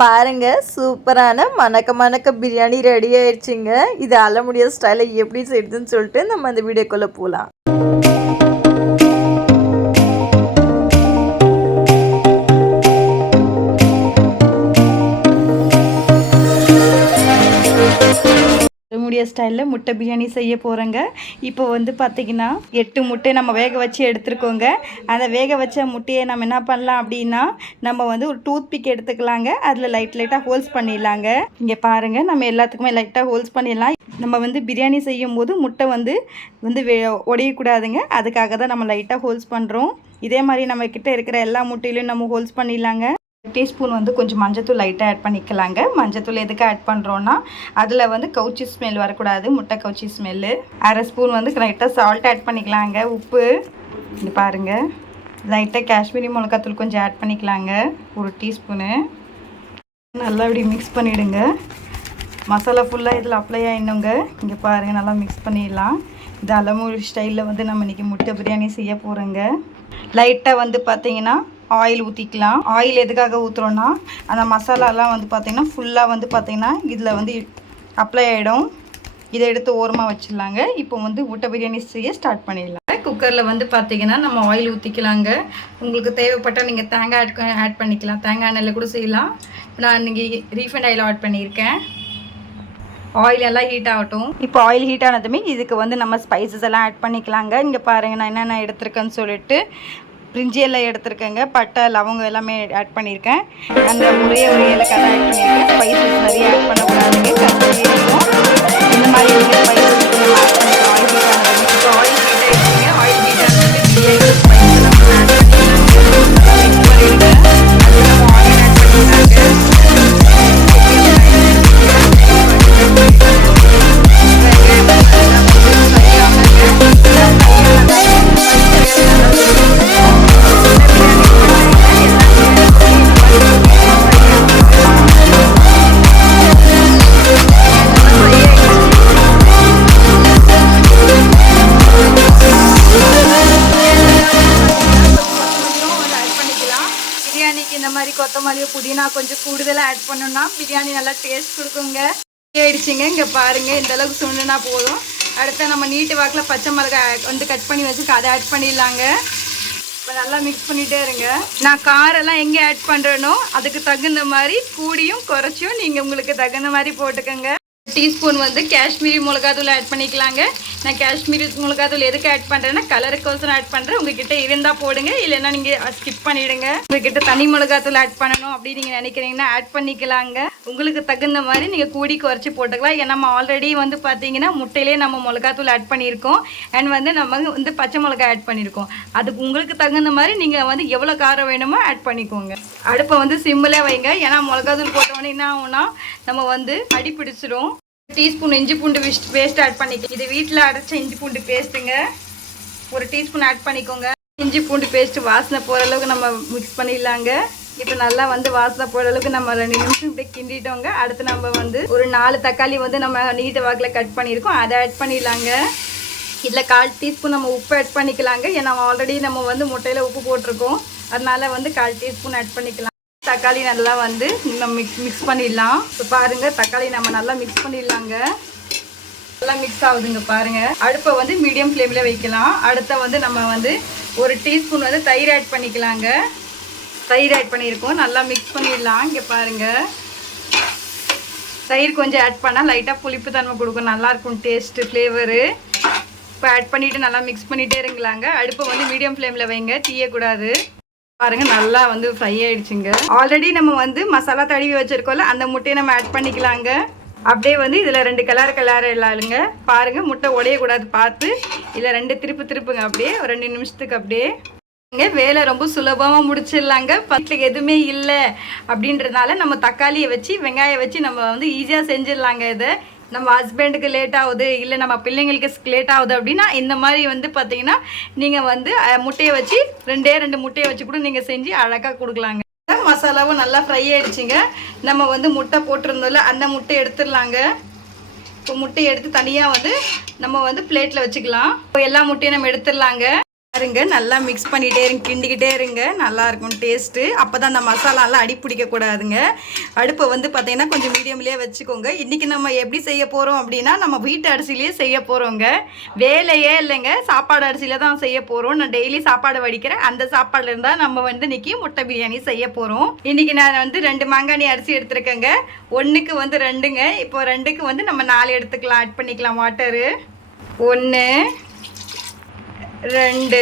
பாருங்க, சூப்பரான மணக்க மணக்க பிரியாணி ரெடி ஆயிடுச்சுங்க. இது அலமுடியா ஸ்டைல எப்படி செய்யுதுன்னு சொல்லிட்டு நம்ம அந்த வீடியோக்குள்ள போலாம். அலமுடியா ஸ்டைலில் முட்டை பிரியாணி செய்ய போகிறேங்க. இப்போ வந்து பார்த்திங்கன்னா 8 முட்டை நம்ம வேக வச்சு எடுத்துருக்கோங்க. அந்த வேக வச்ச முட்டையை நம்ம என்ன பண்ணலாம் அப்படின்னா, நம்ம வந்து ஒரு டூத் பிக் எடுத்துக்கலாங்க. அதில் லைட்டாக ஹோல்ஸ் பண்ணிடலாங்க. இங்கே பாருங்கள், நம்ம எல்லாத்துக்குமே லைட்டாக ஹோல்ஸ் பண்ணிடலாம். நம்ம வந்து பிரியாணி செய்யும் போது முட்டை வந்து உடையக்கூடாதுங்க. அதுக்காக தான் நம்ம லைட்டாக ஹோல்ஸ் பண்ணுறோம். இதே மாதிரி நம்ம கிட்ட இருக்கிற எல்லா முட்டையிலையும் நம்ம ஹோல்ஸ் பண்ணிடலாங்க. டீஸ்பூன் வந்து கொஞ்சம் மஞ்சத்தூள் லைட்டாக ஆட் பண்ணிக்கலாங்க. மஞ்சத்தூள் எதுக்கு ஆட் பண்ணுறோன்னா, அதில் வந்து கவுச்சி ஸ்மெல் வரக்கூடாது, முட்டை கவுச்சி ஸ்மெல்லு. அரை ஸ்பூன் வந்து லைட்டாக சால்ட் ஆட் பண்ணிக்கலாங்க. உப்பு இது பாருங்கள், லைட்டாக காஷ்மீரி மிளகாத்தூள் கொஞ்சம் ஆட் பண்ணிக்கலாங்க, 1 டீஸ்பூனு. நல்லா இப்படி மிக்ஸ் பண்ணிவிடுங்க. மசாலா ஃபுல்லாக இதில் அப்ளை ஆகிடணுங்க. இங்கே பாருங்கள், நல்லா மிக்ஸ் பண்ணிடலாம். இது அலமுடி ஸ்டைலில் வந்து நம்ம இன்றைக்கி முட்டை பிரியாணி செய்ய போகிறோங்க. லைட்டாக வந்து பார்த்திங்கன்னா ஆயில் ஊற்றிக்கலாம். ஆயில் எதுக்காக ஊற்றுறோன்னா, அந்த மசாலாலாம் வந்து பார்த்திங்கன்னா ஃபுல்லாக வந்து பார்த்திங்கன்னா இதில் வந்து அப்ளை ஆகிடும். இதை எடுத்து ஓரமாக வச்சிடலாங்க. இப்போ வந்து முட்டை பிரியாணி செய்ய ஸ்டார்ட் பண்ணிடலாம். குக்கரில் வந்து பார்த்திங்கன்னா நம்ம ஆயில் ஊற்றிக்கலாங்க. உங்களுக்கு தேவைப்பட்டால் நீங்கள் தேங்காய் ஆட் பண்ணிக்கலாம். தேங்காய் எண்ணெயில் கூட செய்யலாம். நான் இன்றைக்கி ரீஃபைண்ட் ஆயில் ஆட் பண்ணியிருக்கேன். ஆயில் எல்லாம் ஹீட் ஆகட்டும். இப்போ ஆயில் ஹீட் ஆனதுமே இதுக்கு வந்து நம்ம ஸ்பைசஸ் எல்லாம் ஆட் பண்ணிக்கலாங்க. இங்கே பாருங்கள், நான் என்னென்ன எடுத்திருக்கேன்னு சொல்லிட்டு பிரிஞ்சி எல்லாம் எடுத்துருக்கேங்க. பட்டை லவங்கம் எல்லாமே ஆட் பண்ணியிருக்கேன். அந்த ஒரு ஏலக்காய் ஆட் பண்ணியிருக்கேன். ஸ்பைசஸ் நிறைய ஆட் பண்ணக்கூடாதுங்க, கஞ்சி இருக்கும். இந்த மாதிரி ஸ்பைசஸ் ஆட் பண்ணிக்கலாம். ஆயில் ஹீட் ஆனது இப்போ ஆயில் ஹீட் ஆகிடுச்சுங்க. ஆயில் ஹீட் ஆனது பிரியாணி ஸ்பைஸ் எல்லாம் ஆட் பண்ணிக்கலாங்க. அது நம்ம ஆயில் ஆட் பண்ணிக்கலாங்க. பிரியாணிக்கு இந்த மாதிரி கொத்தமல்லி புதினா கொஞ்சம் கூடுதலாக ஆட் பண்ணோம்னா பிரியாணி நல்லா டேஸ்ட் கொடுக்குங்க. ஆயிடுச்சுங்க. இங்கே பாருங்கள், இந்த அளவுக்கு சுண்டுனா போதும். அடுத்த நம்ம நீட்டு வாக்கில் பச்சை மிளகாய் வந்து கட் பண்ணி வச்சுருக்கோம், அதை ஆட் பண்ணிடலாங்க. இப்போ நல்லா மிக்ஸ் பண்ணிகிட்டே இருங்க. நான் காரெல்லாம் எங்கே ஆட் பண்ணுறேனோ அதுக்கு தகுந்த மாதிரி கூடியும் குறைச்சியும் நீங்கள் உங்களுக்கு தகுந்த மாதிரி போட்டுக்கோங்க. டீஸ்பூன் வந்து காஷ்மீரி மிளகாத்தூள் ஆட் பண்ணிக்கலாங்க. நான் காஷ்மீரி மிளகாத்தூள் எதுக்கு ஆட் பண்ணுறேன்னா, கலருக்கோசரம் ஆட் பண்ணுறேன். உங்ககிட்ட இருந்தால் போடுங்க, இல்லைன்னா நீங்கள் ஸ்கிப் பண்ணிவிடுங்க. உங்ககிட்ட தனி மிளகாத்தூள் ஆட் பண்ணணும் அப்படின்னு நீங்கள் நினைக்கிறீங்கன்னா ஆட் பண்ணிக்கலாங்க. உங்களுக்கு தகுந்த மாதிரி நீங்கள் கூடி குறைச்சி போட்டுக்கலாம். ஏன்னா நம்ம ஆல்ரெடி வந்து பார்த்தீங்கன்னா முட்டையிலே நம்ம மிளகாத்தூள் ஆட் பண்ணியிருக்கோம். அண்ட் வந்து நம்ம வந்து பச்சை மிளகாய் ஆட் பண்ணியிருக்கோம். அதுக்கு உங்களுக்கு தகுந்த மாதிரி நீங்கள் வந்து எவ்வளோ காரம் வேணுமோ ஆட் பண்ணிக்கோங்க. அடுப்பை வந்து சிம்மில் வைங்க. ஏன்னா மிளகாத்தூள் போட்டோன்னே என்ன ஆகும்னா நம்ம வந்து அடி பிடிச்சிடும். டீஸ்பூன் இஞ்சி பூண்டு பேஸ்ட் ஆட் பண்ணிக்கலாம். இது வீட்டில் அரைச்ச இஞ்சி பூண்டு பேஸ்ட்டுங்க. 1 டீஸ்பூன் ஆட் பண்ணிக்கோங்க. இஞ்சி பூண்டு பேஸ்ட்டு வாசனை போகிற அளவுக்கு நம்ம மிக்ஸ் பண்ணிடலாங்க. இப்போ நல்லா வந்து வாசனை போகிற அளவுக்கு நம்ம 2 நிமிஷம் இப்படி கிண்டிட்டோங்க. அடுத்து நம்ம வந்து ஒரு 4 தக்காளி வந்து நம்ம நீட்ட வாக்கில் கட் பண்ணியிருக்கோம், அதை ஆட் பண்ணிடலாங்க. இதில் 1/4 டீஸ்பூன் நம்ம உப்பு ஆட் பண்ணிக்கலாங்க. ஏன்னா ஆல்ரெடி நம்ம வந்து முட்டையில் உப்பு போட்டிருக்கோம், அதனால் வந்து 1/4 டீஸ்பூன் ஆட் பண்ணிக்கலாம். தக்காளி நல்லா வந்து நம்ம மிக்ஸ் பண்ணிடலாம். இப்போ பாருங்கள், தக்காளி நம்ம நல்லா மிக்ஸ் பண்ணிடலாங்க. நல்லா மிக்ஸ் ஆகுதுங்க பாருங்கள். அடுப்பை வந்து மீடியம் ஃப்ளேமில் வைக்கலாம். அடுத்த வந்து நம்ம வந்து 1 டீஸ்பூன் வந்து தயிர் ஆட் பண்ணிக்கலாங்க. தயிர் ஆட் பண்ணியிருக்கோம், நல்லா மிக்ஸ் பண்ணிடலாம். இங்கே பாருங்கள், தயிர் கொஞ்சம் ஆட் பண்ணால் லைட்டாக புளிப்பு தன்மை கொடுக்கும், நல்லாயிருக்கும் டேஸ்ட்டு ஃப்ளேவரு. இப்போ ஆட் பண்ணிவிட்டு நல்லா மிக்ஸ் பண்ணிகிட்டே இருங்களாங்க. அடுப்பை வந்து மீடியம் ஃப்ளேமில் வைங்க, தீயக்கூடாது. பாருங்கள், நல்லா வந்து ஃப்ரை ஆகிடுச்சுங்க. ஆல்ரெடி நம்ம வந்து மசாலா தடவி வச்சுருக்கோம்ல, அந்த முட்டையை நம்ம ஆட் பண்ணிக்கலாங்க. அப்படியே வந்து இதில் 2 கலர் இல்லாதுங்க. பாருங்கள், முட்டை உடையக்கூடாது பார்த்து. இதில் 2 திருப்புங்க. அப்படியே ஒரு 2 நிமிஷத்துக்கு அப்படியே வேலை ரொம்ப சுலபமாக முடிச்சிடலாங்க. வீட்டில் எதுவுமே இல்லை அப்படின்றதுனால நம்ம தக்காளியை வச்சு வெங்காயம் வச்சு நம்ம வந்து ஈஸியாக செஞ்சிடலாங்க. இதை நம்ம ஹஸ்பண்டுக்கு லேட் ஆகுது, இல்லை நம்ம பிள்ளைங்களுக்கு லேட் ஆகுது அப்படின்னா இந்த மாதிரி வந்து பார்த்தீங்கன்னா நீங்கள் வந்து முட்டையை வச்சு 2 முட்டையை வச்சு கூட நீங்கள் செஞ்சு அழகாக கொடுக்கலாங்க. மசாலாவும் நல்லா ஃப்ரை ஆகிடுச்சிங்க. நம்ம வந்து முட்டை போட்டிருந்தோம்ல, அந்த முட்டை எடுத்துடலாங்க. இப்போ முட்டையை எடுத்து தனியாக வந்து நம்ம வந்து பிளேட்டில் வச்சுக்கலாம். இப்போ எல்லா முட்டையும் நம்ம எடுத்துடலாங்க. பாருங்கள் நல்லா மிக்ஸ் பண்ணிகிட்டே இருங்க, கிண்டிக்கிட்டே இருங்க, நல்லாயிருக்கும் டேஸ்ட்டு. அப்போ தான் அந்த மசாலாலாம் அடி பிடிக்கக்கூடாதுங்க. அடுப்பை வந்து பார்த்திங்கன்னா கொஞ்சம் மீடியம்லேயே வச்சுக்கோங்க. இன்றைக்கி நம்ம எப்படி செய்ய போகிறோம் அப்படின்னா நம்ம வீட்டு அரிசிலேயே செய்ய போகிறோங்க. வேலையே இல்லைங்க, சாப்பாடு அரிசியில் தான் செய்ய போகிறோம். நான் டெய்லி சாப்பாடு வடிக்கிறேன், அந்த சாப்பாடுல இருந்தால் நம்ம வந்து இன்றைக்கி முட்டை பிரியாணி செய்ய போகிறோம். இன்றைக்கி நான் வந்து 2 மாங்கானி அரிசி எடுத்துருக்கேங்க. 1க்கு வந்து 2ங்க. இப்போ 2க்கு வந்து நம்ம 4 எடுத்துக்கலாம், ஆட் பண்ணிக்கலாம் வாட்டரு. 1 2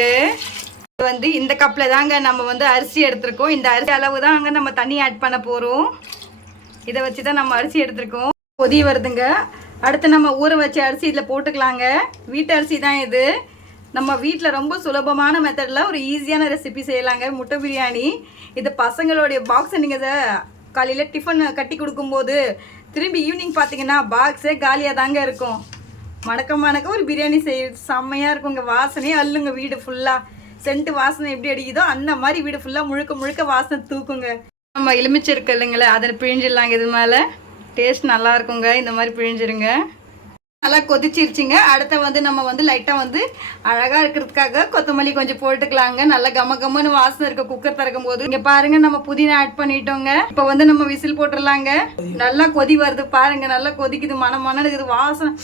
வந்து இந்த கப்பில் தாங்க நம்ம வந்து அரிசி எடுத்துருக்கோம். இந்த அரிசி அளவு தாங்க நம்ம தண்ணி ஆட் பண்ண போகிறோம். இதை வச்சு தான் நம்ம அரிசி எடுத்துருக்கோம். கொதி வருதுங்க. அடுத்து நம்ம ஊற வச்ச அரிசி இதில் போட்டுக்கலாங்க. வீட்டு அரிசி தான் இது. நம்ம வீட்டில் ரொம்ப சுலபமான மெத்தடில் ஒரு ஈஸியான ரெசிபி செய்யலாங்க முட்டை பிரியாணி. இது பசங்களுடைய பாக்ஸை நீங்கள் காலையில் டிஃபன் கட்டி கொடுக்கும்போது திரும்பி ஈவினிங் பார்த்தீங்கன்னா பாக்ஸே காலியாக தாங்க இருக்கும். மணக்க ஒரு பிரியாணி செம்மையாக இருக்குங்க. வாசனையே அள்ளுங்க வீடு ஃபுல்லாக. சென்ட்டு வாசனை எப்படி அடிக்குதோ அந்த மாதிரி வீடு ஃபுல்லாக முழுக்க வாசனை தூக்குங்க. நம்ம எலுமிச்சை இருக்கு இல்லைங்களே, அதை பிழிஞ்சிடலாங்க. இது மேலே டேஸ்ட் நல்லா இருக்குங்க. இந்த மாதிரி பிழிஞ்சிருங்க. நல்லா கொதிச்சிருச்சுங்க. அடுத்த வந்து நம்ம வந்து லைட்டாக வந்து அழகாக இருக்கிறதுக்காக கொத்தமல்லி கொஞ்சம் போட்டுக்கலாங்க. நல்லா கம்மன்னு வாசனை இருக்க குக்கர் திறக்கும் போது. இங்கே பாருங்க நம்ம புதினா ஆட் பண்ணிட்டோங்க. இப்போ வந்து நம்ம விசில் போட்டுடலாங்க. நல்லா கொதி வருது பாருங்க, நல்லா கொதிக்குது, மனம் இருக்குது வாசனை.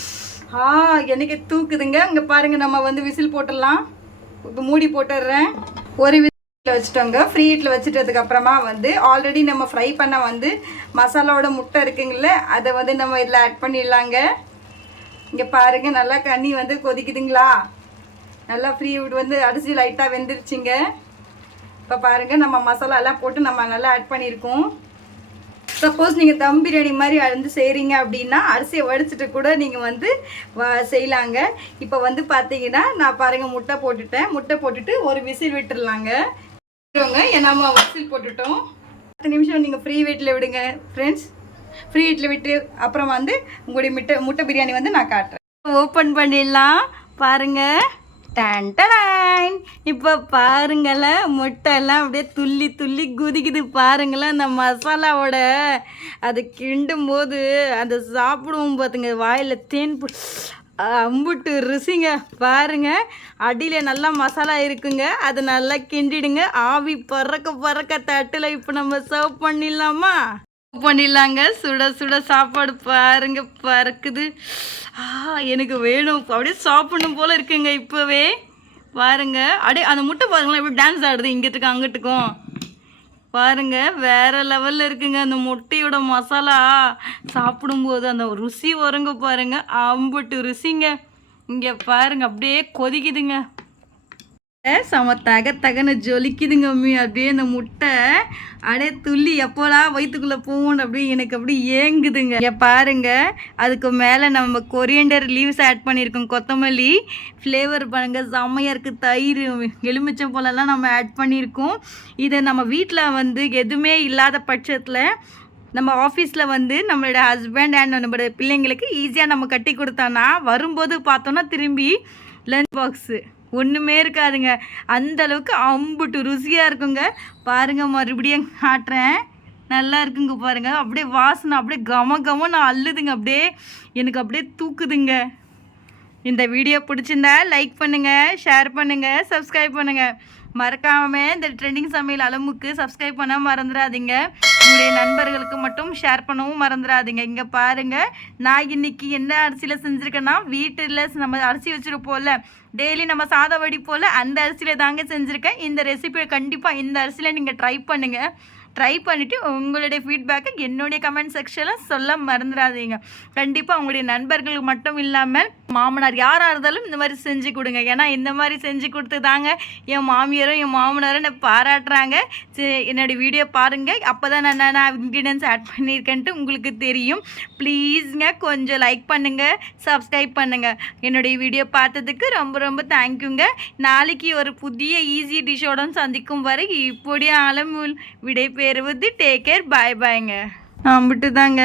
எனக்கு தூக்குதுங்க. இங்கே பாருங்க நம்ம வந்து விசில் போட்டுடலாம். இப்போ மூடி போட்டுடுறேன். ஒரு விசில் வச்சுட்டோங்க. ஃப்ரீ ஹீட்டில் வச்சுட்டதுக்கு அப்புறமா வந்து ஆல்ரெடி நம்ம ஃப்ரை பண்ண வந்து மசாலாவோட முட்டை இருக்குங்களே, அதை வந்து நம்ம இதில் ஆட் பண்ணிடலாங்க. இங்கே பாருங்கள் நல்லா கண்ணி வந்து கொதிக்குதுங்களா. நல்லா ஃப்ரீ ஹீட் வந்து அரிசி லைட்டாக வெந்துருச்சுங்க. இப்போ பாருங்கள் நம்ம மசாலா எல்லாம் போட்டு நம்ம நல்லா ஆட் பண்ணியிருக்கோம். சப்போஸ் நீங்கள் தம் பிரியாணி மாதிரி வந்து செய்கிறீங்க அப்படின்னா அரிசியை வடிச்சிட்டு கூட நீங்கள் வந்து செய்யலாங்க. இப்போ வந்து பார்த்தீங்கன்னா நான் பாருங்கள் முட்டை போட்டுட்டு ஒரு விசில் விட்டுடலாங்க. நம்ம விசில் போட்டுட்டோம். 10 நிமிஷம் நீங்கள் ஃப்ரீ ஹீட்டில் விடுங்க ஃப்ரெண்ட்ஸ். ஃப்ரீ ஹீட்டில் விட்டு அப்புறம் வந்து உங்களுடைய முட்டை பிரியாணி வந்து நான் காட்டுறேன். ஓப்பன் பண்ணிடலாம் பாருங்கள். டன். இப்போ பாருங்களேன், முட்டையெல்லாம் அப்படியே துள்ளி குதிக்குது பாருங்களேன். அந்த மசாலாவோட அது கிண்டும் போது அந்த சாப்பிடுவோம் பார்த்துங்க, வாயில் தேன் அம்புட்டு ருசிங்க. பாருங்க அடியில் நல்லா மசாலா இருக்குங்க. அது நல்லா கிண்டிடுங்க. ஆவி பறக்க தட்டில் இப்போ நம்ம சர்வ் பண்ணிடலாங்க. சுட சாப்பாடு பாருங்க பறக்குது. எனக்கு வேணும், அப்படியே சாப்பிடணும் போல இருக்குங்க இப்போவே. பாருங்க அப்படியே அந்த முட்டை பாருங்களேன் எப்படி டான்ஸ் ஆடுது இங்கிட்டுக்கும் அங்கிட்டுக்கும். பாருங்க வேற லெவலில் இருக்குங்க. அந்த முட்டையோட மசாலா சாப்பிடும்போது அந்த ருசி வருங்க பாருங்க, அம்புட்டு ருசிங்க. இங்கே பாருங்க அப்படியே கொதிக்குதுங்க. செம தகன்னு ஜொலிக்குதுங்க அம்மி. அப்படியே அந்த முட்டை அப்படியே துள்ளி எப்போலா வயிற்றுக்குள்ளே போகணும் அப்படியே எனக்கு அப்படியே ஏங்குதுங்க. இங்கே பாருங்க அதுக்கு மேலே நம்ம கொரியண்டர் லீவ்ஸ் ஆட் பண்ணியிருக்கோம், கொத்தமல்லி ஃப்ளேவர் பாருங்க செம்மையாக இருக்குது. தயிர் எலுமிச்சம் போலெல்லாம் நம்ம ஆட் பண்ணியிருக்கோம். இதை நம்ம வீட்டில் வந்து எதுவுமே இல்லாத பட்சத்தில் நம்ம ஆஃபீஸில் வந்து நம்மளோட ஹஸ்பண்ட் அண்ட் நம்மளோட பிள்ளைங்களுக்கு ஈஸியாக நம்ம கட்டி கொடுத்தோன்னா வரும்போது பார்த்தோன்னா திரும்பி லஞ்ச் பாக்ஸு ஒன்றுமே இருக்காதுங்க. அந்தளவுக்கு அம்புட்டு ருசியாக இருக்குங்க. பாருங்கள் மறுபடியும் காட்டுறேன். நல்லா இருக்குங்க பாருங்கள். அப்படியே வாசனை அப்படியே கமன்னு அள்ளுதுங்க. அப்படியே எனக்கு அப்படியே தூக்குதுங்க. இந்த வீடியோ பிடிச்சிருந்தா லைக் பண்ணுங்கள், ஷேர் பண்ணுங்கள், சப்ஸ்கிரைப் பண்ணுங்கள். மறக்காமல் இந்த ட்ரெண்டிங் சமையல் அலமுக்கு சப்ஸ்கிரைப் பண்ண மறந்துடாதீங்க. உங்களுடைய நண்பர்களுக்கு மட்டும் ஷேர் பண்ணவும் மறந்துடாதீங்க. இங்கே பாருங்கள் நான் இன்றைக்கி என்ன அரிசியில் செஞ்சுருக்கேன்னா, வீட்டில் நம்ம அரிசி வச்சுருப்போம்ல, டெய்லி நம்ம சாதம் வடிப்போல் அந்த அரிசியில் தாங்க செஞ்சுருக்கேன். இந்த ரெசிபியை கண்டிப்பாக இந்த அரிசியில் நீங்கள் ட்ரை பண்ணுங்கள். ட்ரை பண்ணிவிட்டு உங்களுடைய ஃபீட்பேக்கை என்னுடைய கமெண்ட் செக்ஷனில் சொல்ல மறந்துடாதீங்க. கண்டிப்பாக உங்களுடைய நண்பர்களுக்கு மட்டும் இல்லாமல் மாமனார் யாராக இருந்தாலும் இந்த மாதிரி செஞ்சு கொடுங்க. ஏன்னா இந்த மாதிரி செஞ்சு கொடுத்து தாங்க என் மாமியாரும் என் மாமனாரும் என்னை பாராட்டுறாங்க. என்னுடைய வீடியோ பாருங்கள், அப்போ தான் நான் இன்க்ரீடியன்ஸ் ஆட் பண்ணியிருக்கேன்ட்டு உங்களுக்கு தெரியும். ப்ளீஸுங்க கொஞ்சம் லைக் பண்ணுங்கள், சப்ஸ்கிரைப் பண்ணுங்கள். என்னுடைய வீடியோ பார்த்ததுக்கு ரொம்ப தேங்க்யூங்க. நாளைக்கு ஒரு புதிய ஈஸி டிஷ்ஷோட சந்திக்கும் வரை இப்படியே ஆழம் விடை பெறுவது. டேக் கேர், பாய் பாய்ங்க. அம்பிட்டு தாங்க.